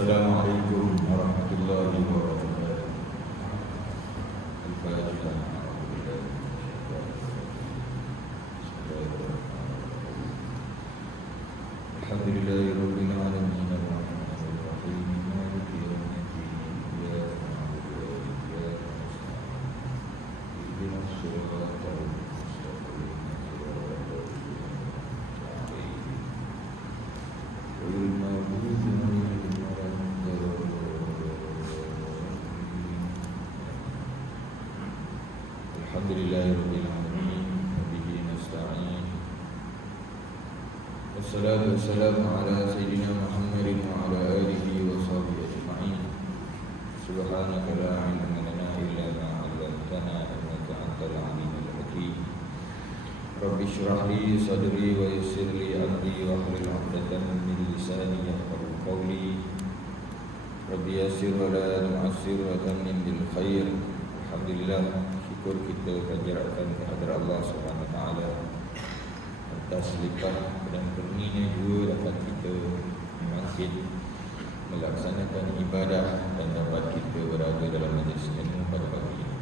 Assalamualaikum warahmatullahi wabarakatuh. Al-Fatihah. Alhamdulillahirabbil alamin arrahmanir rahim maliki yaumiddin iyyaka na'budu wa iyyaka nasta'in ihdinas siratal mustaqim ghairil maghdubi alaihim waladdallin. Alhamdulillahirabbil alamin wa bihi nasta'in. Wassalatu wassalamu ala sayyidina Muhammadin wa ala alihi wa sahbihi ajma'in. Subhanaka la ilma lana illa ma 'allamtana innaka antal alimul hakim. Rabbi shrah li sadri wa yassir li amri wa hlul 'uqdatam min lisani yafqahu qawli. Rabbi yassir wa la tu'assir wa tammim bil khair. Alhamdulillah, syukur kita panjatkan kehadirat Allah Subhanahu wa taala atas limpah dan kurnia juga dapat kita makin melaksanakan ibadah dan dapat kita berada dalam majlis ilmu pada pagi ini.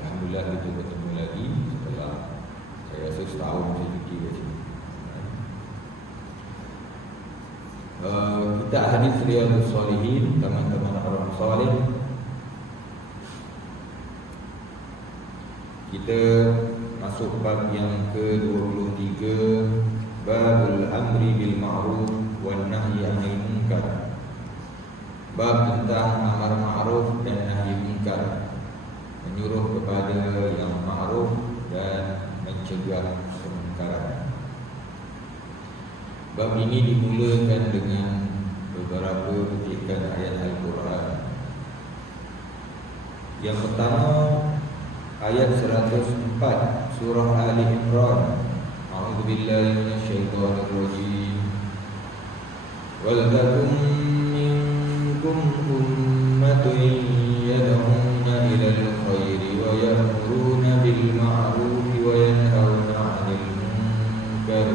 Alhamdulillah kita bertemu lagi setelah saya rasa setahun saya cuti kat sini. Kita hadis Riyadhus Shalihin, teman-teman orang saleh. Kita masuk bab yang ke-23, babul amri bil ma'ruf wan nahyi 'anil munkar. Bab tentang amar ma'ruf dan nahi munkar, menyuruh kepada yang ma'ruf dan mencegah kemungkaran. Bab ini dimulakan dengan beberapa petikan ayat Al-Quran. Yang pertama, ayat 104 surah Ali Imran. A'udzu billahi minasyaitonir rajim. Wal takum minkum ummatun yad'una ilal khairi wa ya'muruna bil ma'ruf wa yanhauna 'anil munkar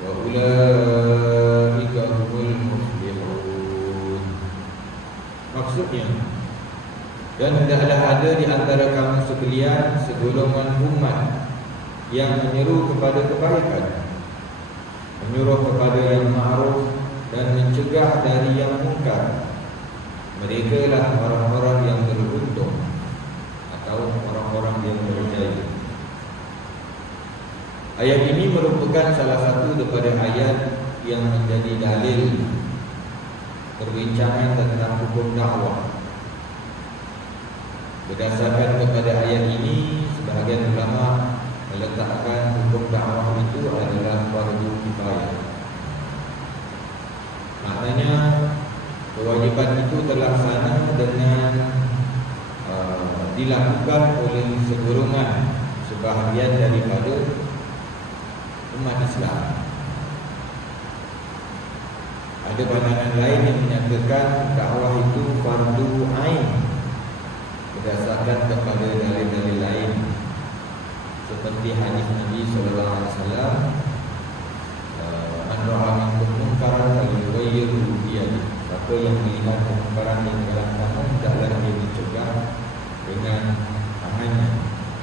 wa ulaika humul muflihun. Maksudnya, dan hendaklah ada di antara kamu sekalian segolongan umat yang menyeru kepada kebaikan, menyuruh kepada yang ma'ruf dan mencegah dari yang mungkar. Mereka lah orang-orang yang beruntung atau orang-orang yang berjaya. Ayat ini merupakan salah satu daripada ayat yang menjadi dalil perbincangan tentang hukum dakwah. Berdasarkan kepada ayat ini, sebahagian ulama meletakkan hukum dakwah itu adalah fardu kifayah. Maknanya kewajiban itu terlaksana dengan dilakukan oleh segolongan sebahagian daripada umat Islam. Ada pandangan lain yang menyatakan dakwah itu fardu ain berdasarkan kepada dalil-dalil lain seperti hadis Nabi sallallahu alaihi wasallam, man ra'a minkum munkaran falyughayyirhu bi yadihi. Siapa yang melihat kemungkaran di dalam kamu, hendaklah dia mencegah dengan tangannya,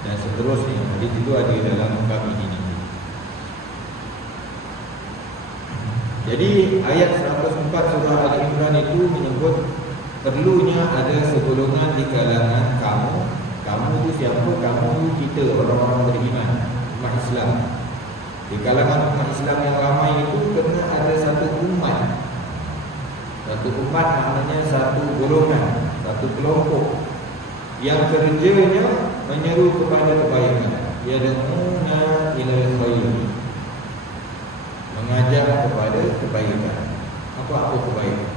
dan seterusnya. Hadis itu ada dalam bab ini. Jadi ayat 104 surah Al-Imran itu menyebut perlunya ada segolongan di kalangan kamu. Kamu itu siapa? Kamu kita, orang-orang beriman, umat Islam. Di kalangan umat Islam yang ramai itu kena ada satu umat. Satu umat maknanya satu golongan, satu kelompok yang kerjanya menyeru kepada kebaikan. Yad'una ilal khair, mengajak kepada kebaikan. Apa kebaikan?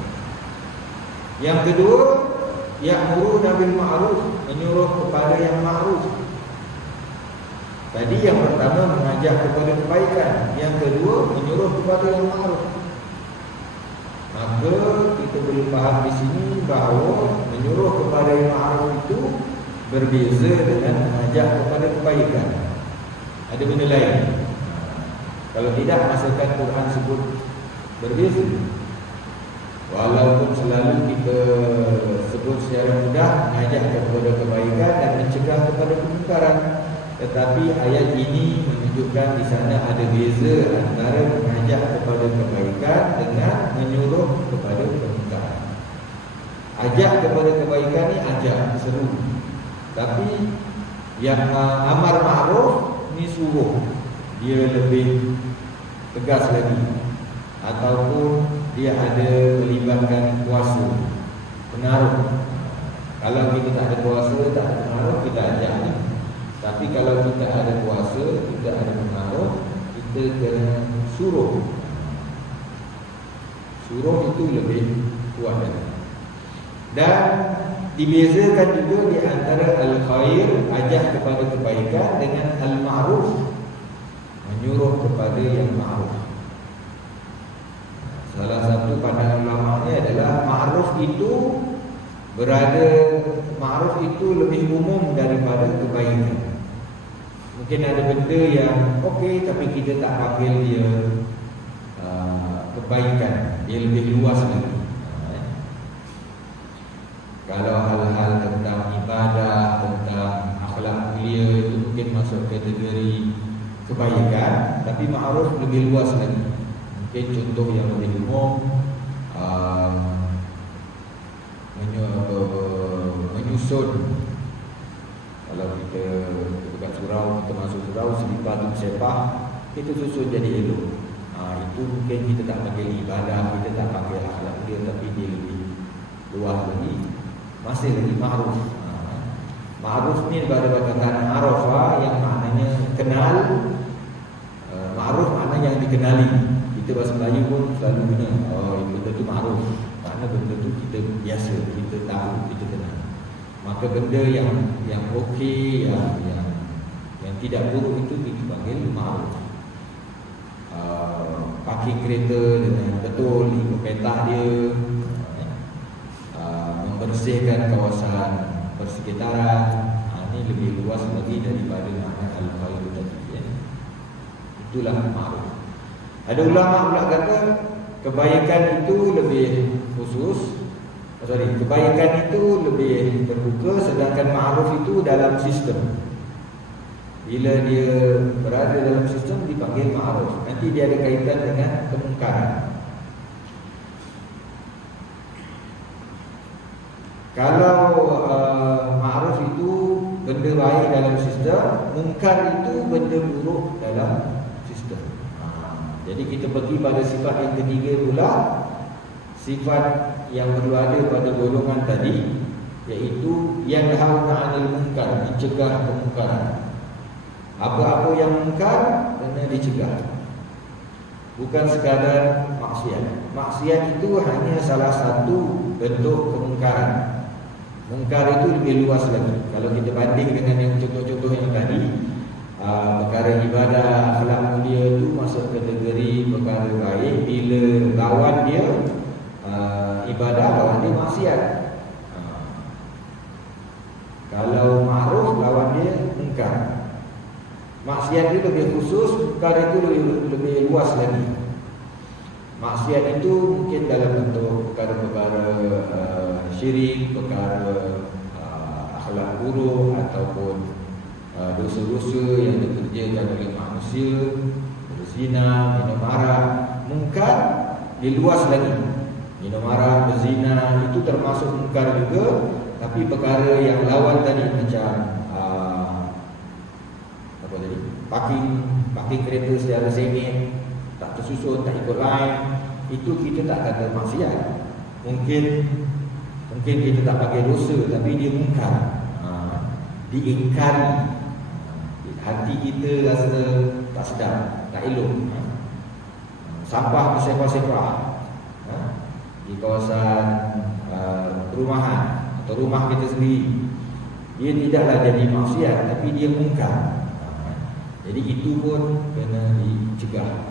Yang kedua, ya'muruna bil ma'ruf, menyuruh kepada yang ma'ruf. Tadi yang pertama mengajak kepada kebaikan, yang kedua menyuruh kepada yang ma'ruf. Maka kita boleh faham di sini bahawa menyuruh kepada yang ma'ruf itu berbeza dengan mengajak kepada kebaikan. Ada benda lain. Kalau tidak, masakan Quran sebut berbeza. Walaupun selalu kita sebut secara mudah mengajak kepada kebaikan dan mencegah kepada kemungkaran, tetapi ayat ini menunjukkan di sana ada beza antara mengajak kepada kebaikan dengan menyuruh kepada kemungkaran. Ajak kepada kebaikan ni ajak, seru. Tapi yang amar ma'ruf ni suruh, dia lebih tegas lagi. Ataupun dia ada melibatkan kuasa, pengaruh. Kalau kita tak ada kuasa, tak ada pengaruh, kita ajak ni. Tapi kalau kita ada kuasa, kita ada pengaruh, kita kena suruh. Suruh itu lebih kuat lagi. Dan dibezakan juga di antara al-khair, ajak kepada kebaikan, dengan al-ma'ruf, menyuruh kepada yang ma'ruf. Salah satu pandangan ulama ni adalah ma'ruf itu ma'ruf itu lebih umum daripada kebaikan. Mungkin ada benda yang okey tapi kita tak panggil dia kebaikan, dia lebih luas lagi. Kalau hal-hal tentang ibadah, tentang akhlak mulia, itu mungkin masuk kategori kebaikan, tapi ma'ruf lebih luas lagi. Mungkin contoh yang lebih umum, menyusun. Kalau kita dekat surau, kita masuk surau, selipar tu sepah, kita susun jadi elok. Itu mungkin kita tak panggil ibadah, kita tak panggil akhlak mulia, tapi dia lebih luas lagi, masih lagi ma'ruf. Ma'ruf ni daripada perkataan arafah yang maknanya kenal. Ma'ruf makna yang dikenali. Kita bahasa Melayu pun selalu guna, benda tu ma'ruf, kerana benda tu kita biasa, kita tahu, kita kenal. Maka benda yang okey, yang tidak buruk itu kita panggil ma'ruf. Parking kereta dengan betul, ikut peta dia, membersihkan kawasan persekitaran, ini lebih luas lagi daripada makna al-khair tadi. Itulah ma'ruf. Ada ulama pula kata kebaikan itu lebih khusus, kebaikan itu lebih terbuka, sedangkan ma'ruf itu dalam sistem. Bila dia berada dalam sistem dipanggil ma'ruf. Nanti dia ada kaitan dengan kemungkaran. Kalau ma'ruf itu benda baik dalam sistem, mungkar itu benda buruk dalam sistem. Jadi kita pergi pada sifat yang ketiga pula, sifat yang berada pada golongan tadi, iaitu yang yanhauna 'anil munkar, mencegah kemungkaran. Apa-apa yang mungkar kena dicegah. Bukan sekadar maksiat. Maksiat itu hanya salah satu bentuk kemungkaran. Mungkar itu lebih luas lagi. Kalau kita banding dengan yang contoh-contoh yang tadi, perkara ibadah, akhlak mulia itu masuk kategori perkara baik. Bila lawan dia ibadah, lawan dia maksiat. Kalau ma'ruf, lawan dia mungkar. Maksiat itu lebih khusus, mungkar itu lebih luas lagi. Maksiat itu mungkin dalam bentuk perkara-perkara syirik, perkara akhlak buruk, ataupun dosa-dosa yang dikerjakan oleh manusia, berzina, minum arak. Mungkar diluas lagi. Minum arak, berzina itu termasuk mungkar juga. Tapi perkara yang lawan tadi macam parking kereta secara sengit, tak tersusun, tak ikut line, itu kita tak kata maksiat. Mungkin kita tak pakai dosa, tapi dia mungkar, diingkari. Hati kita rasa tak sedap, tak elok. Sampah bersepah-sepah di kawasan perumahan atau rumah kita sendiri, dia tidaklah jadi maksiat, tapi dia mungkar. Jadi itu pun kena dicegah.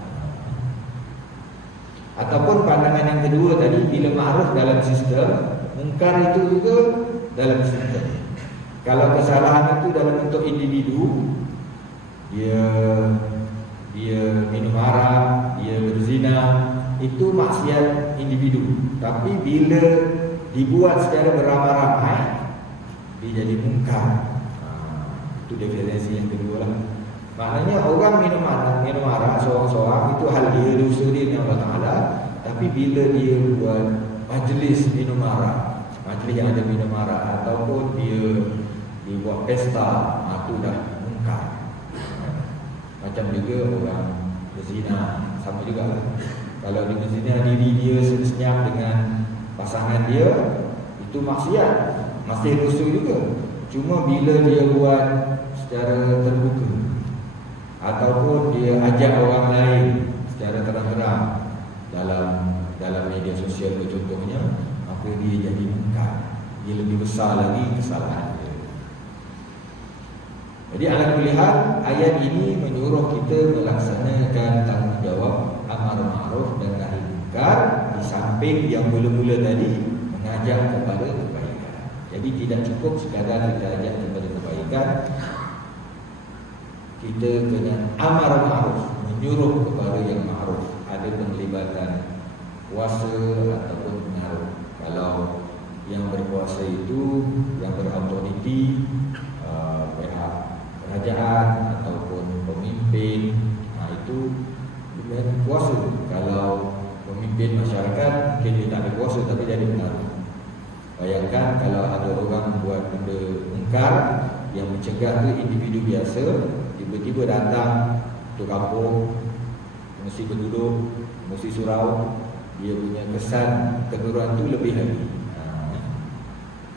Ataupun pandangan yang kedua tadi, bila ma'ruf dalam sistem, mungkar itu juga dalam sistem. Kalau kesalahan itu dalam bentuk individu, dia minum arak, dia berzina, itu maksiat individu. Tapi bila dibuat secara beramai-ramai, dia jadi mungkar. Itu definisi yang kedua lah. Maknanya orang minum arak seorang-seorang itu hal dia, dosa dia dengan Allah Ta'ala. Tapi bila dia buat majlis minum arak, majlis yang ada minum arak, ataupun dia buat pesta, itu dah mungkar. Macam juga orang berzina, sama juga. Kalau dia berzina, diri dia senyap dengan pasangan dia, itu maksiat, masih dosa juga. Cuma bila dia buat secara terbuka, ataupun dia ajak orang lain secara terang-terang dalam media sosial contohnya, maka dia jadi mungkar. Dia lebih besar lagi kesalahan dia. Jadi ala kulli hal, ayat ini menyuruh kita melaksanakan tanggungjawab amar ma'ruf dan nahi munkar, di samping yang mula-mula tadi mengajak kepada kebaikan. Jadi tidak cukup sekadar kita ajak kepada kebaikan, kita kena amar ma'ruf, menyuruh kepada yang ma'ruf. Ada penglibatan kuasa ataupun pengaruh. Kalau yang berkuasa itu, yang berautoriti, pihak kerajaan ataupun pemimpin, itu dia kuasa. Kalau pemimpin masyarakat mungkin dia tak ada kuasa tapi dia ada pengaruh. Bayangkan kalau ada orang buat benda mungkar, yang mencegah tu individu biasa, tiba-tiba datang ke kampung, mesti penduduk, mesti surau, dia punya kesan teguran tu lebih lagi.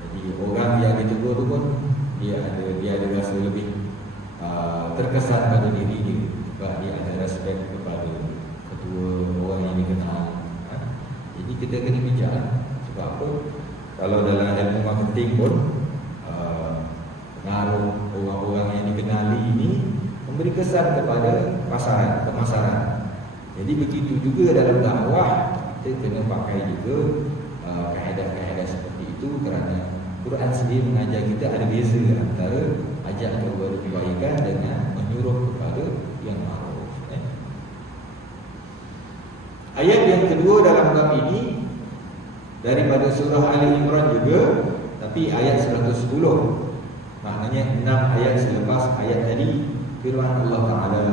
Jadi orang yang ditegur tu pun dia ada rasa lebih terkesan pada diri dia, sebab dia ada respect kepada ketua orang yang dikenal. Jadi kita kena bijak. Sebab apa? Kalau dalam ilmu marketing pun, pengaruh orang-orang yang dikenali ini memberi kesan kepada pemasaran. Jadi begitu juga dalam dakwah, kita kena pakai juga kaedah-kaedah seperti itu, kerana Quran sendiri mengajar kita ada beza antara ajak kepada kebaikan dengan menyuruh kepada yang ma'ruf. Ayat yang kedua dalam bab ini daripada surah Ali Imran juga, tapi ayat 110. Maknanya 6 ayat selepas ayat tadi, firman Allah Ta'ala,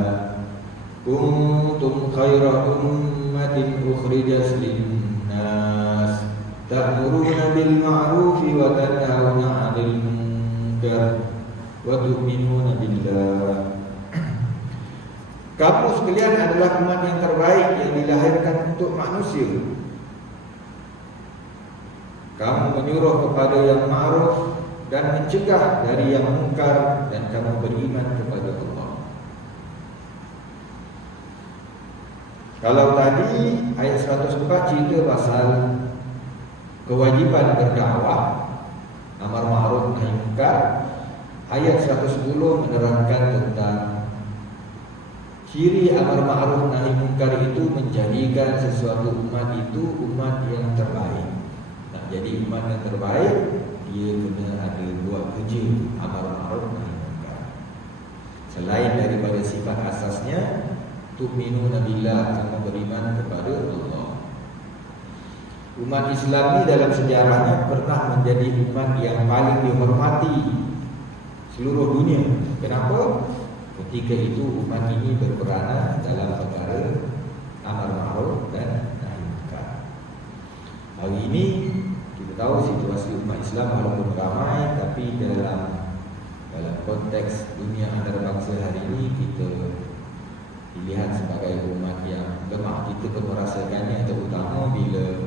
kuntum khaira ummatin ukhrijat lin-nas ta'muruna bil ma'rufi wa tanhauna 'anil munkar wa tu'minuna billah. Kamu sekalian adalah umat yang terbaik yang dilahirkan untuk manusia. Kamu menyuruh kepada yang ma'ruf dan mencegah dari yang mungkar, dan kamu beriman kepada Allah. Kalau tadi ayat 104 cerita pasal kewajiban berdakwah, amar ma'ruf nahi munkar, ayat 110 menerangkan tentang ciri amar ma'ruf nahi munkar itu menjadikan sesuatu umat itu umat yang terbaik. Nak jadi umat yang terbaik, dia kena ada buat kerja amar ma'ruf nahi munkar. Selain daripada sifat asasnya, tu'minuna billah, kamu beriman kepada Allah. Umat Islam ni dalam sejarahnya pernah menjadi umat yang paling dihormati seluruh dunia. Kenapa? Ketika itu umat ini berperanan dalam perkara amar ma'ruf dan nahi munkar. Hari ini kita tahu situasi umat Islam walaupun ramai, tapi dalam konteks dunia antarabangsa hari ini kita dilihat sebagai umat yang lemah. Kita pun merasakannya, terutama bila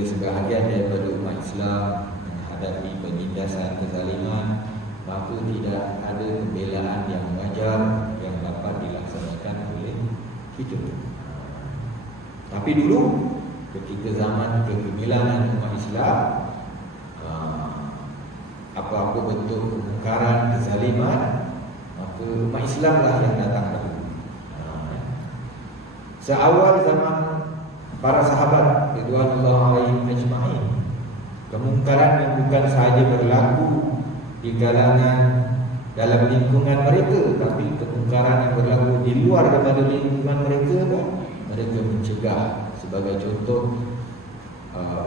sebahagian daripada umat Islam menghadapi penindasan kezaliman, maka tidak ada pembelaan yang wajar yang dapat dilaksanakan oleh kita. Tapi dulu ketika zaman kegemilangan umat Islam, apa-apa bentuk kemungkaran, kezaliman, maka umat Islam lah yang datang dahulu. Seawal zaman para sahabat ridwanullah alaihim ajma'in, kemungkaran yang bukan sahaja berlaku di kalangan dalam lingkungan mereka, tapi kemungkaran yang berlaku di luar daripada lingkungan mereka pun mereka mencegah Sebagai contoh,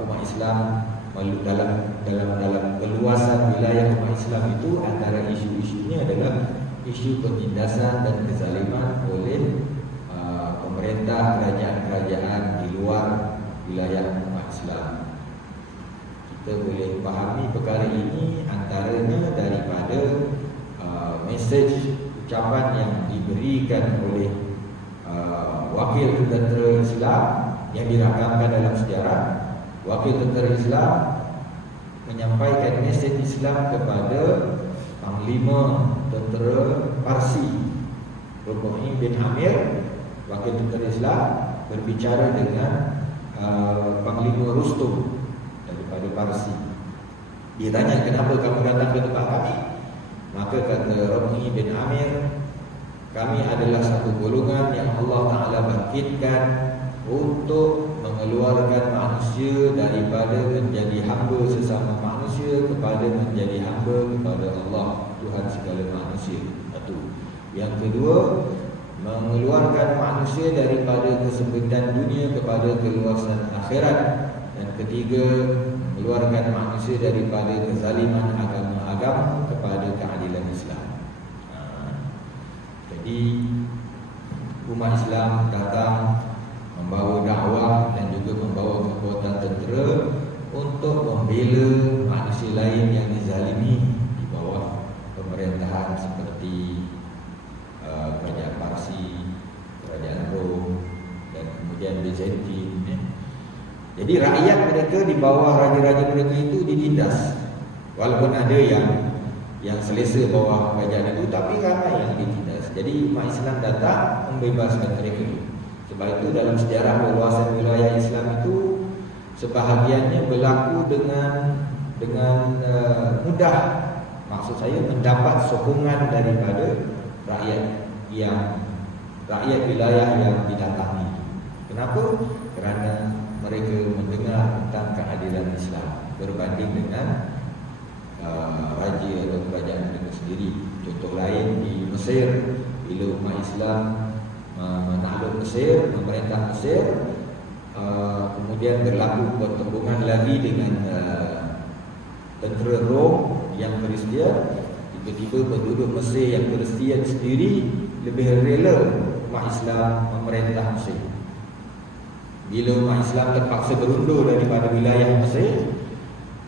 umat Islam dalam keluasan wilayah umat Islam itu, antara isu-isunya adalah isu penindasan dan kezaliman oleh pemerintah, kerajaan-kerajaan di luar wilayah umat Islam. Kita boleh fahami perkara ini antaranya daripada mesej ucapan yang diberikan oleh wakil tentera Islam yang dirakamkan dalam sejarah. Wakil tentera Islam menyampaikan mesej Islam kepada Panglima Tentera Parsi Ruku'i bin Amir. Wakil tentera Islam berbicara dengan Panglima Rustum daripada Parsi. Dia tanya, kenapa kamu datang ke tempat kami? Maka kata Ruku'i bin Amir, kami adalah satu golongan yang Allah Ta'ala bangkitkan untuk mengeluarkan manusia daripada menjadi hamba sesama manusia kepada menjadi hamba kepada Allah, Tuhan segala manusia. Satu. Yang kedua, mengeluarkan manusia daripada kesempitan dunia kepada keluasan akhirat. Dan ketiga, mengeluarkan manusia daripada kezaliman agama-agama kepada keadilan Islam. Jadi umat Islam datang membawa dakwah dan juga membawa kekuatan tentera untuk membela manusia lain yang dizalimi di bawah pemerintahan seperti kerajaan Parsi, kerajaan Rom dan kemudian Byzantine. Jadi rakyat mereka di bawah raja-raja mereka itu ditindas. Walaupun ada yang selesa bawah kerajaan itu, tapi ramai yang ditindas. Jadi umat Islam datang membebaskan mereka. Sebab itu dalam sejarah perluasan wilayah Islam itu sebahagiannya berlaku dengan mudah. Maksud saya mendapat sokongan daripada rakyat wilayah yang didatangi. Kenapa? Kerana mereka mendengar tentang keadilan Islam berbanding dengan raja atau kerajaan mereka sendiri. Contoh lain di Mesir, bila umat Islam menakluk Mesir, memerintah Mesir, kemudian berlaku pertempuran lagi dengan tentera Rom yang Kristian. Tiba-tiba penduduk Mesir yang Kristian sendiri lebih rela umat Islam memerintah Mesir. Bila umat Islam terpaksa berundur daripada wilayah Mesir,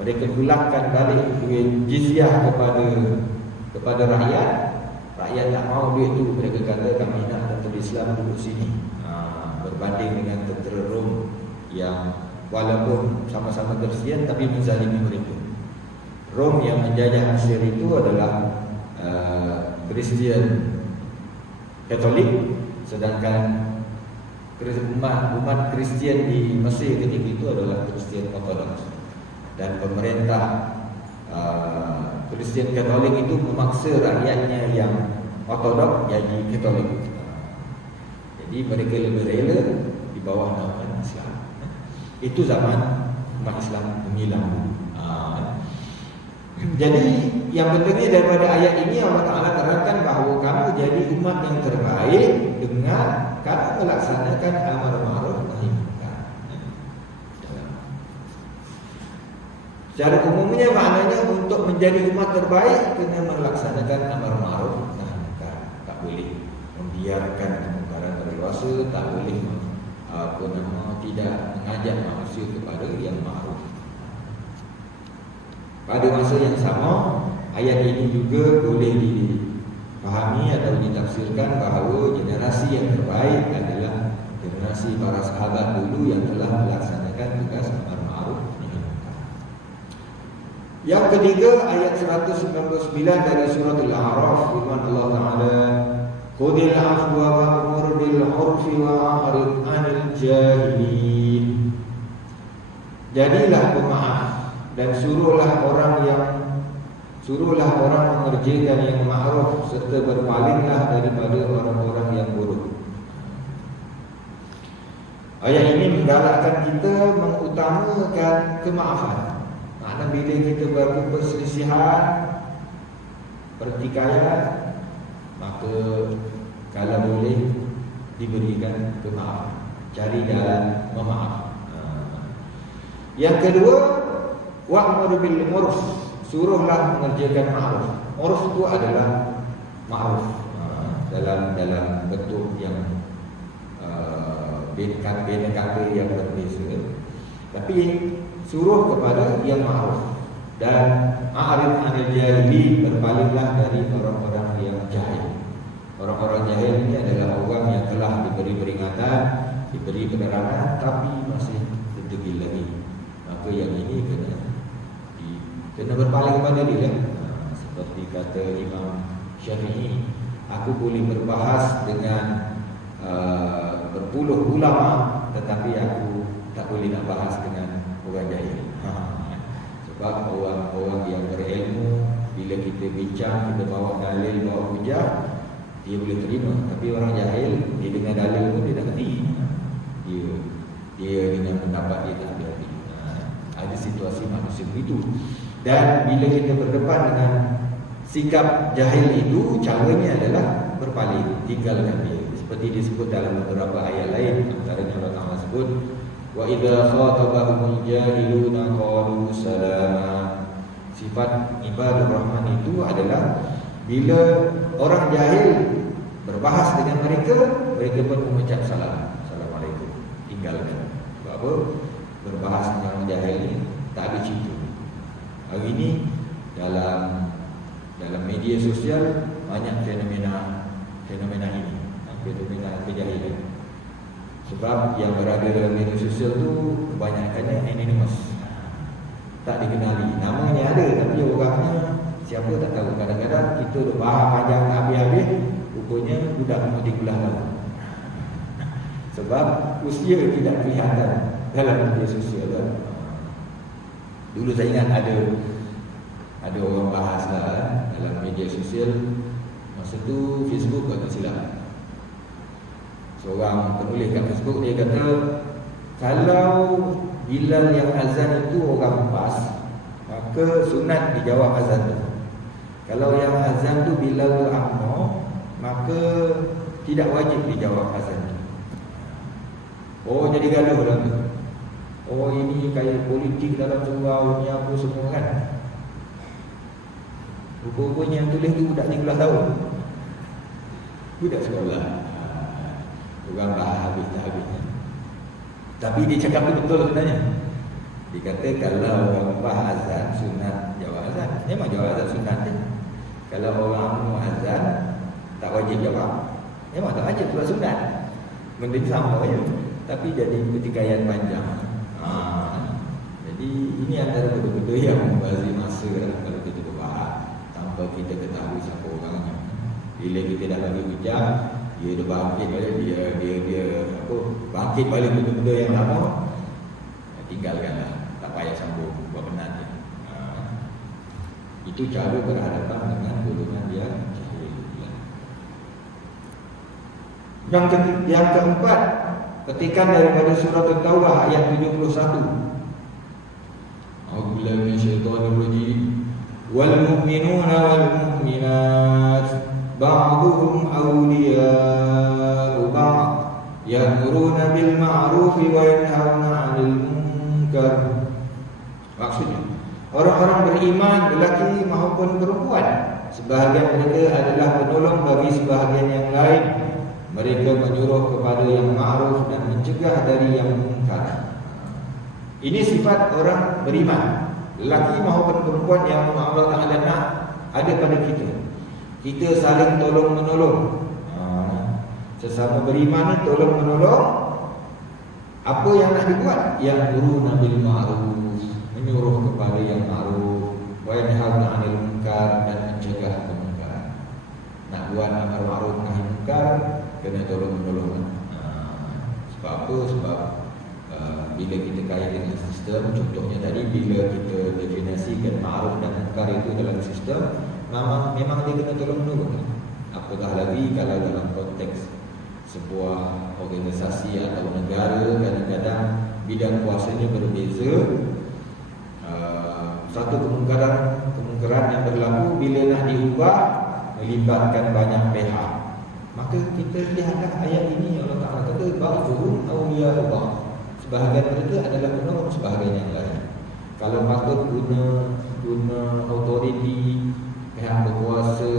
mereka pulangkan balik duit jizyah kepada rakyat. Rakyat tak mau duit itu. Mereka kata, kami nak tentera Islam duduk sini. Berbanding dengan tentera Rom yang walaupun sama-sama Kristian tapi menzalimi mereka. Rom yang menjajah Mesir itu adalah Kristian Katolik, sedangkan umat Kristian di Mesir ketika itu adalah Kristian Ortodoks. Dan pemerintah Kristian Katolik itu memaksa rakyatnya yang Ortodoks jadi Katolik. Jadi mereka lebih rela di bawah naungan Islam. Itu zaman umat Islam menghilang. Jadi yang pentingnya daripada ayat ini, Allah Ta'ala terangkan bahawa kamu jadi umat yang terbaik dengan kamu melaksanakan amar ma'ruf nahi munkar. Secara umumnya maknanya untuk menjadi umat terbaik kena melaksanakan amar ma'ruf nahi munkar. Tak boleh membiarkan kemungkaran berluasa, tak boleh tidak mengajak manusia kepada yang ma'ruf. Pada masa yang sama, ayat ini juga boleh dipahami atau ditafsirkan bahawa generasi yang terbaik adalah generasi para sahabat dulu yang telah melaksanakan tugas amar ma'ruf nahi munkar. Yang ketiga, ayat 199 dari surah Al-A'raf, firman Allah Ta'ala, khudhil afwa wa'mur bil 'urfi wa'rid 'anil jahilin. Jadilah pemaaf dan suruhlah orang mengerjakan yang ma'ruf serta berpalinglah daripada orang-orang yang buruk. Ayat ini menggalakkan kita mengutamakan kemaafan. Maknanya bila kita berlaku perselisihan, pertikaian, maka kalau boleh diberikan kemaafan. cari jalan memaaf. Yang kedua, wa'mur bil ma'ruf, suruhlah mengerjakan ma'ruf. Ma'ruf itu adalah ma'ruf dalam bentuk yang beda kata yang berbeza. Tapi suruh kepada yang ma'ruf. Dan a'rid 'anil jahilin, berpalinglah dari orang-orang yang jahil. Orang-orang jahil ini adalah orang yang telah diberi peringatan, diberi penerangan, tapi masih tertegil lagi. Maka yang ini kena berpaling kepada dia. Seperti kata Imam Syafi'i, aku boleh berbahas dengan berpuluh ulama, tetapi aku tak boleh nak bahas dengan orang jahil. Sebab orang-orang yang berilmu, bila kita bincang, kita bawa dalil, bawa hujah, dia boleh terima. Tapi orang jahil, dia dengar dalil pun dia tak kerti. Dia dengan pendapat dia tak berhati. Ada situasi manusia begitu. Dan bila kita berdepan dengan sikap jahil itu, caranya adalah berpaling, tinggalkan dia. Seperti disebut dalam beberapa ayat lain, antaranya Allah Ta'ala sebut, wa idza khatabahumul jahiluna qalu salama. Sifat ibadur rahman itu adalah bila orang jahil berbahas dengan mereka, mereka pun mengucap salam, assalamualaikum, tinggalkan. Sebab apa? Berbahas dengan orang jahil ni tak ada cerita. Hari ini dalam media sosial banyak fenomena ini, fenomena kejahilan. Sebab yang berada dalam media sosial tu kebanyakannya anonymous, tak dikenali. Namanya ada tapi orangnya siapa tak tahu. Kadang-kadang kita duk bahas panjang habis-habis, rupanya budak umur 13 tahun. Sebab usia tidak kelihatan dalam media sosial kan. Dulu saya ingat ada orang bahas dalam media sosial, masa tu Facebook tak silap. Seorang penulis kat Facebook, dia kata kalau Bilal yang azan itu orang pas, maka sunat dijawab azan tu. Kalau yang azan tu Bilal tu Ammar, maka tidak wajib dijawab azan tu. Oh, jadi gaduh lah tu. Oh, ini kayak politik dalam surau ni apa semua kan. Rupa-rupanya yang tulis tu budak 13 tahun. Budak sekolah. Orang bahas habis tak habis. Tapi dia cakap tu betul sebenarnya. Dia kata kalau orang bahas azan sunat jawab azan. Memang jawab azan sunat je. Kalau orang mau azan tak wajib jawab. Memang tak wajib, sebab sunat. Benda sama je. Tapi jadi pertikaian panjang. Jadi ini antara benda-benda yang membazir masa kalau kita berbahas tanpa kita ketahui siapa orangnya. Bila kita dah bagi hujah, dia dah bangkit balik, dia bangkit balik benda-benda yang lama, tinggalkanlah, tak payah sambung, buat benar je. Itu cara berhadapan dengan golongan yang jahil. Yang keempat, petikan daripada surah At-Taubah ayat 71. A'udzubillahi minasyaitonir rajim. Wal mu'minuna wal mu'minat ba'duhum awliya'u ba'd ya'muruna bil ma'ruf wa yanhauna 'anil munkar. Maksudnya, orang-orang beriman lelaki maupun perempuan, sebahagian mereka adalah penolong bagi sebahagian yang lain. Mereka menyuruh kepada yang ma'ruf dan mencegah dari yang munkar. Ini sifat orang beriman, lelaki maupun perempuan yang Allah Ta'ala nak ada pada kita. Kita saling tolong menolong. Sesama beriman ni tolong menolong. Apa yang nak dibuat? Yang ya'muruna bil ma'ruf, menyuruh kepada yang ma'ruf, wa yanhauna 'anil munkar, dan mencegah kemungkaran. Nak buat amar ma'ruf nahi munkar, kena tolong menolong. Sebab apa? Sebab bila kita kait dengan sistem, contohnya tadi bila kita definisikan ma'ruf dan munkar itu dalam sistem, memang dia kena tolong menolong. Apatah lagi kalau dalam konteks sebuah organisasi atau negara, kadang-kadang bidang kuasanya berbeza. Satu kemungkaran yang berlaku bila nak diubah melibatkan banyak pihak. Maka kita lihatlah ayat ini Allah Ta'ala kata ba'dhum awliya Allah. Sebahagian mereka adalah penolong sebahagian yang lain. Kalau patut guna autoriti pihak berkuasa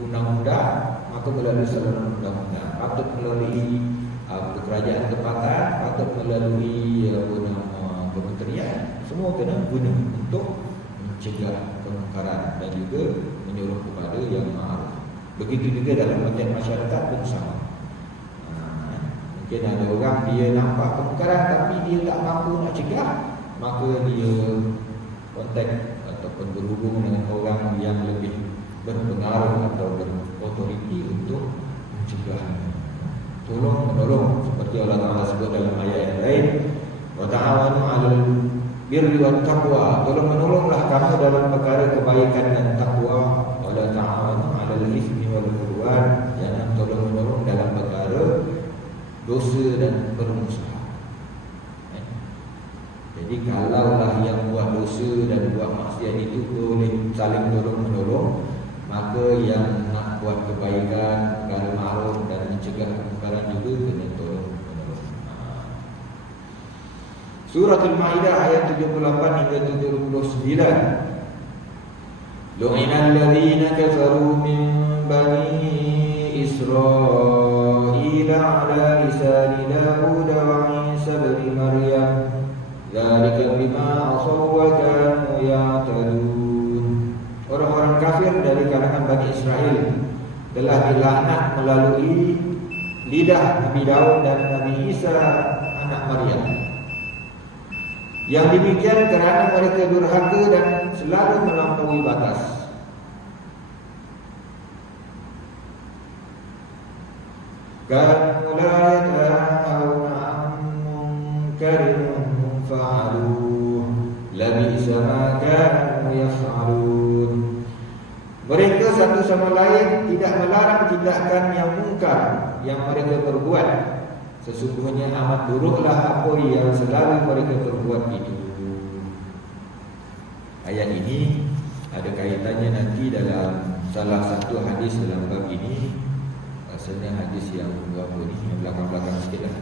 undang-undang, maka melalui saluran undang-undang. Patut melalui kerajaan tempatan, patut melalui kementerian. Semua kena guna untuk mencegah kemungkaran dan juga menyuruh kepada yang ma'ruf. Begitu juga dalam konteks masyarakat pun sama. Mungkin ada orang dia nampak kemungkaran tapi dia tak mampu nak cegah, maka dia kontak ataupun berhubung dengan orang yang lebih berpengaruh atau berautoriti untuk mencegah. Tolong menolong seperti Allah Ta'ala sebut dalam ayat yang lain, wa ta'awanu 'alal birri wat taqwa. Tolong menolonglah kamu dalam perkara kebaikan dan takwa. Wa la ta'awanu 'alal itsmi wal 'udwan. Jangan tolong menolong dalam perkara dosa dan permusuhan. Jadi kalaulah yang buat dosa dan buat maksiat itu boleh saling tolong menolong, maka yang nak buat kebaikan, perkara ma'ruf dan mencegah kemungkaran juga kena tolong menolong. Surah Al-Ma'idah ayat 78 hingga 79. Lu'inal ladzina kafaru min bani Israil ala lisani Daud wa Isa bin Maryam. Dzalika bima asaw wa kanu ya'tadun. Orang-orang kafir dari kalangan Bani Israel telah dilaknat melalui lidah Nabi Daud dan Nabi Isa anak Maryam. Yang demikian kerana mereka durhaka dan selalu melampaui batas. Kanu la yatanahawna 'an munkarin fa'aluh labisa ma kanu yaf'alun. Mereka satu sama lain tidak melarang tindakan yang mungkar yang mereka perbuat. Sesungguhnya amat buruklah apa yang selalu mereka perbuat itu. Ayat ini ada kaitannya nanti dalam salah satu hadis dalam bab ini. Rasanya hadis yang berapa ni? Yang belakang-belakang sikit lah.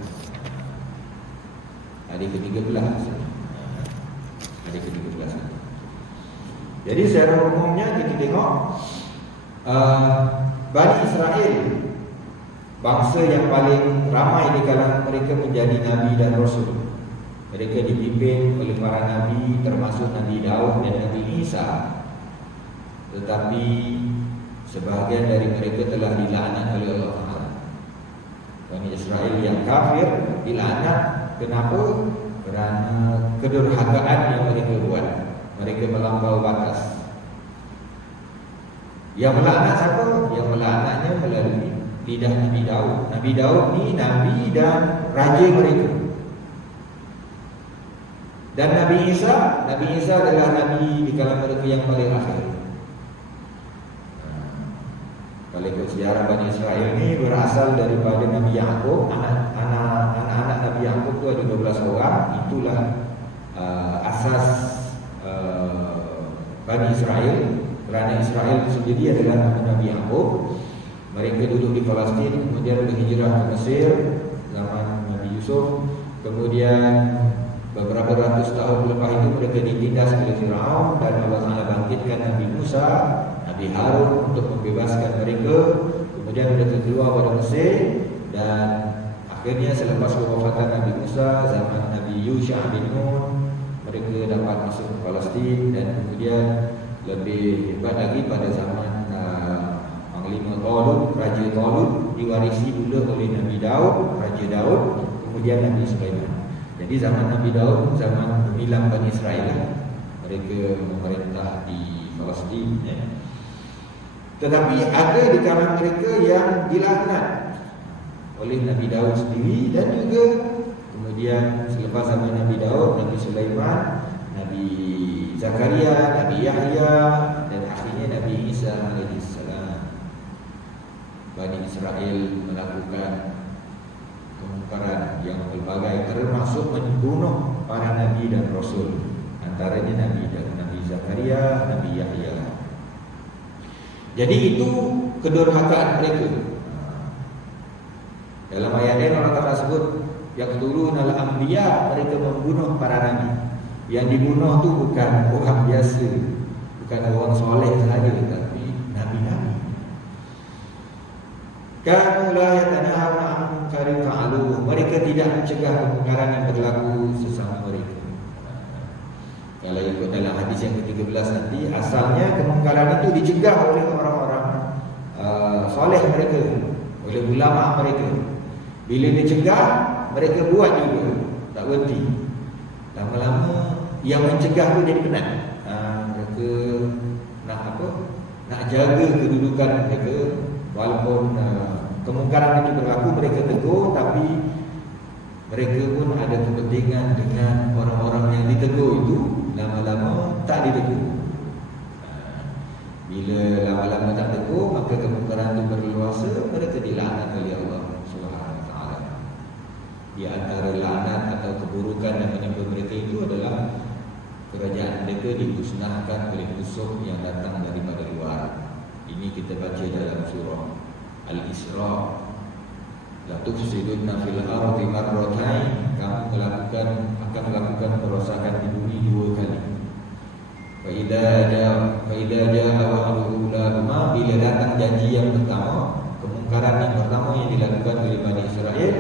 Hadis ke-13. Hadis ke-13. Jadi secara umumnya kita tengok Bani Israel, bangsa yang paling ramai di kalangan mereka menjadi Nabi dan Rasul. Mereka dipimpin oleh para Nabi, termasuk Nabi Daud dan Nabi Isa. Tetapi sebahagian dari mereka telah dilaknat oleh Allah Ta'ala. Bani Israel yang kafir dilaknat. Kenapa? Kerana kedurhakaan yang mereka buat. Mereka melampaui batas. Yang melaknat siapa? Yang melaknatnya melalui lidah Nabi Daud. Nabi Daud ni Nabi dan raja mereka. Dan Nabi Isa adalah Nabi di kalangan mereka yang paling akhir. Kalau ikut sejarah Bani Israel ini berasal daripada Nabi Yaqub. Anak-anak Nabi Yaqub itu ada 12 orang. Itulah asas Bani Israel. Kerana Israel sendiri adalah Nabi Yaqub. Mereka duduk di Palestin, kemudian berhijrah ke Mesir zaman Nabi Yusuf. Kemudian beberapa ratus tahun lepas itu mereka ditindas oleh Firaun, dan Allah Ta'ala bangkitkan Nabi Musa, Nabi Harun untuk membebaskan mereka. Kemudian mereka keluar pada Mesir, dan akhirnya selepas kewafatan Nabi Musa, zaman Nabi Yusha bin Nun, mereka dapat masuk ke Palestin. Dan kemudian lebih hebat lagi pada zaman Panglima Talut, Raja Talut, diwarisi pula oleh Nabi Daud, Raja Daud, kemudian Nabi Sulaiman. Jadi zaman Nabi Daud, zaman pemilihan Bani Israel, mereka memerintah di Palestin. Tetapi ada di kalangan mereka yang dilaknat oleh Nabi Daud sendiri, dan juga kemudian selepas zaman Nabi Daud, Nabi Sulaiman, Nabi Zakaria, Nabi Yahya, dan akhirnya Nabi Isa alaihissalam. Bani Israel melakukan kemungkaran yang berbagai, termasuk membunuh para Nabi dan Rasul, antaranya Nabi Zakaria, Nabi Yahya. Jadi itu kedurhakaan mereka. Dalam ayat lain Allah Ta'ala sebut yaqtulunal anbiya, mereka membunuh para nabi. Yang dibunuh tu bukan orang biasa, bukan orang soleh sahaja, tetapi nabi-nabi. Kanu la yatanahawna an munkarin fa'aluhu, mereka tidak mencegah kemungkaran yang berlaku sesama mereka. Kalau ikut dalam hadis yang ke-13 nanti, asalnya kemungkaran itu dicegah oleh orang-orang soleh mereka, oleh ulama mereka. Bila dicegah, mereka buat juga, tak berhenti. Lama-lama yang mencegah tu jadi penat. Mereka nak apa? Nak jaga kedudukan mereka. Walaupun kemungkaran itu berlaku, mereka tegur, tapi mereka pun ada kepentingan dengan orang-orang yang ditegur itu. Lama-lama tak ditegur. Bila lama-lama tak tegur, maka kemungkaran itu berluasa, mereka dilaknat oleh Allah Subhanahu Wa Taala. Di antara laknat atau keburukan yang menimpa mereka itu adalah kerajaan mereka dimusnahkan oleh musuh yang datang daripada luar. Ini kita baca dalam surah Al-Isra. La tufsiduna fil ardi marratain, kamu akan melakukan perosakan di bumi 2 kali. Fa idza jaa wa'dulahuma, bila datang janji yang pertama, kemungkaran yang pertama yang dilakukan oleh Bani Israel,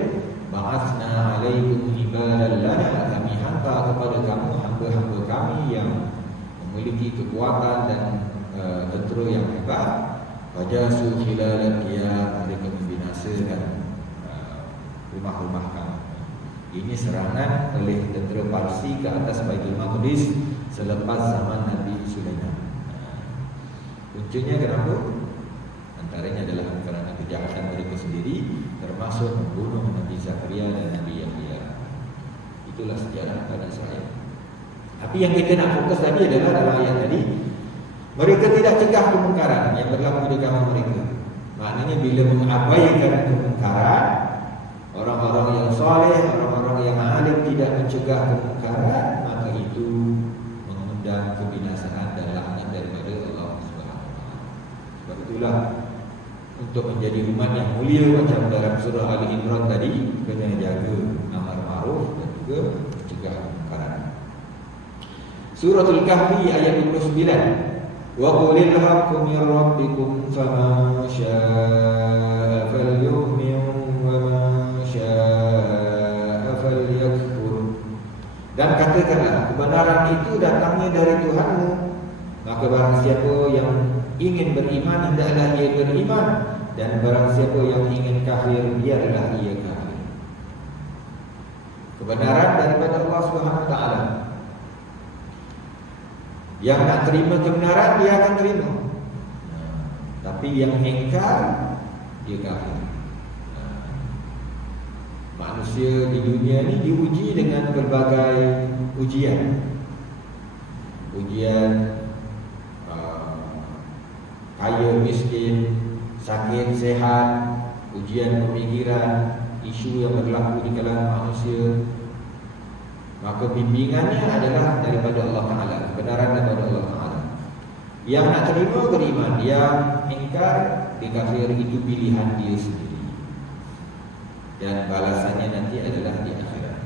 ba'atsna 'alaikum ibadan lana, kami hantar kepada kamu hamba-hamba kami yang memiliki kekuatan dan tentera yang hebat. Wajasu khilal diyar, mereka membinasakan rumah-rumah kamu. Ini serangan oleh tentera Parsi ke atas Baitul Maqdis selepas zaman Nabi Sulaiman. Puncanya kenapa? Antaranya adalah kerana kejahatan mereka sendiri, termasuk membunuh Nabi Zakaria dan Nabi Yahya. Itulah sejarah Bani Israel. Tapi yang kita nak fokus tadi adalah dalam ayat tadi, mereka tidak cegah kemungkaran yang berlaku di kaum mereka. Maknanya bila mengabaikan kemungkaran, orang-orang yang soleh, orang-orang yang alim tidak mencegah kemungkaran, maka itu mengundang kebinasaan dan laknat daripada Allah Subhanahu Wa Taala. Sebab itulah untuk menjadi umat yang mulia macam dalam surah Ali Imran tadi, kena jaga amar ma'ruf dan juga mencegah kemungkaran. Suratul Kahfi ayat 29. Wa qulil haqqu min rabbikum faman syaa'a falyu'min wa man syaa'a falyakfur. Dan katakanlah, kebenaran itu datangnya dari Tuhanmu, maka barang siapa yang ingin beriman, hendaklah ia beriman, dan barang siapa yang ingin kafir, biarlah ia kafir. Kebenaran daripada Allah Subhanahu Wa Taala. Yang nak terima kebenaran, dia akan terima. Tapi yang ingkar, dia kafir. Manusia di dunia ni diuji dengan berbagai ujian. Ujian kaya miskin, sakit sehat, ujian pemikiran, isu yang berlaku di kalangan manusia. Maka bimbingannya adalah daripada Allah Ta'ala, kebenaran daripada Allah Ta'ala. Yang nak terima beriman, yang ingkar dikafir, itu pilihan dia sendiri. Dan balasannya nanti adalah di akhirat.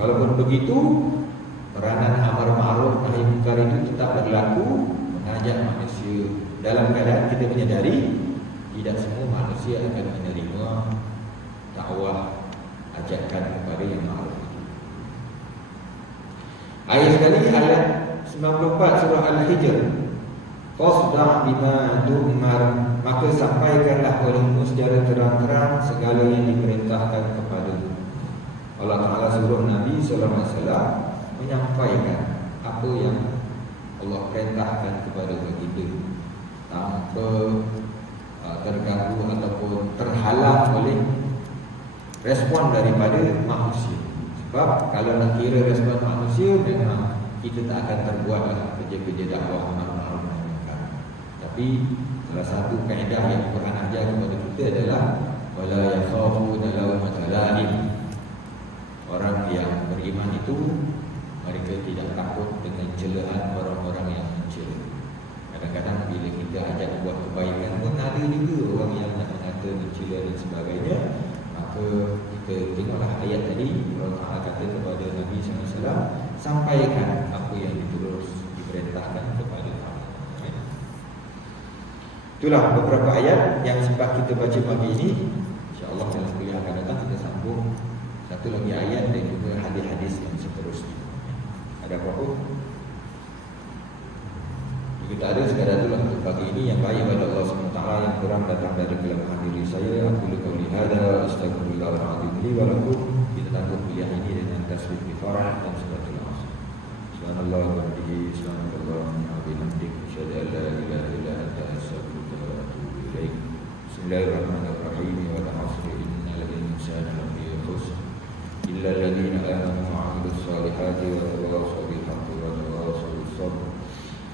Walaupun begitu, peranan amar ma'ruf nahi munkar itu tetap berlaku, mengajak manusia. Dalam keadaan kita menyadari tidak semua manusia akan menerima dakwah ajakan kepada yang ma'ruf. Ayat sekali ayat 94 surah Al-Hijr. Fasda' bima tu'mar, maka sampaikanlah olehmu secara terang-terang segala yang diperintahkan kepadamu. Allah Ta'ala suruh Nabi SAW menyampaikan apa yang Allah perintahkan kepada kita tanpa terganggu ataupun terhalang oleh respon daripada manusia. Sebab kalau nak kira respon manusia, memang kita tak akan terbuatlah kerja-kerja dakwah amar ma'ruf nahi munkar. Tapi salah satu kaedah yang Quran ajar kepada kita adalah wala yakhafuna lawmata la'im. Orang yang beriman itu mereka tidak takut dengan celaan orang-orang yang mencela. Kadang-kadang bila kita ajak buat kebaikan pun ada juga orang yang nak mengata mencela dan sebagainya. Maka kita tengoklah ayat tadi, Allah Ta'ala kata kepada Nabi SAW, sampaikan apa yang diperintahkan kepada kamu. Itulah beberapa ayat yang sempat kita baca pagi ini. InsyaAllah dalam kuliah akan datang kita sambung satu lagi ayat dan juga hadis-hadis yang seterusnya. Ada apa-apa? Jika tak ada, sekadar itulah untuk pagi ini. Yang baik pada Allah SWT, yang kurang datang dari kelemahan diri saya. Aku qauli hadza astaghfirullahal-azim li wa lakum. Kita tangguh kuliah ini dengan tasbih kifarah dan salatul asr. Subhanallah wa bihamdihi, subhanallah wa bihamdik, asyhadu an la ilaha illa anta, astaghfiruka wa atubu ilaik. Bismillahirrahmanirrahim. Wal 'asri innal insana lafi khusr illa alladziina aamanu wa 'amilus salihati wa tawassaw bil haqqi wa tawassaw bis sabr.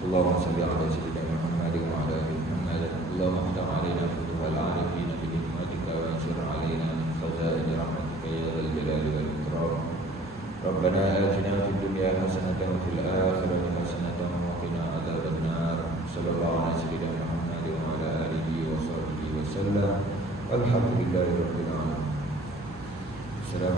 اللهم صل على سيدنا محمد وعلى ال محمد. اللهم افتح علينا فتوح العارفين بنعمتك وانشر علينا من خزائن رحمتك يا ذا الجلال والاكرام. ربنا آتنا في الدنيا حسنة وفي الآخرة حسنة وقنا عذاب النار. صلى الله على سيدنا محمد وعلى آله وصحبه وسلم. والحمد لله رب العالمين. السلام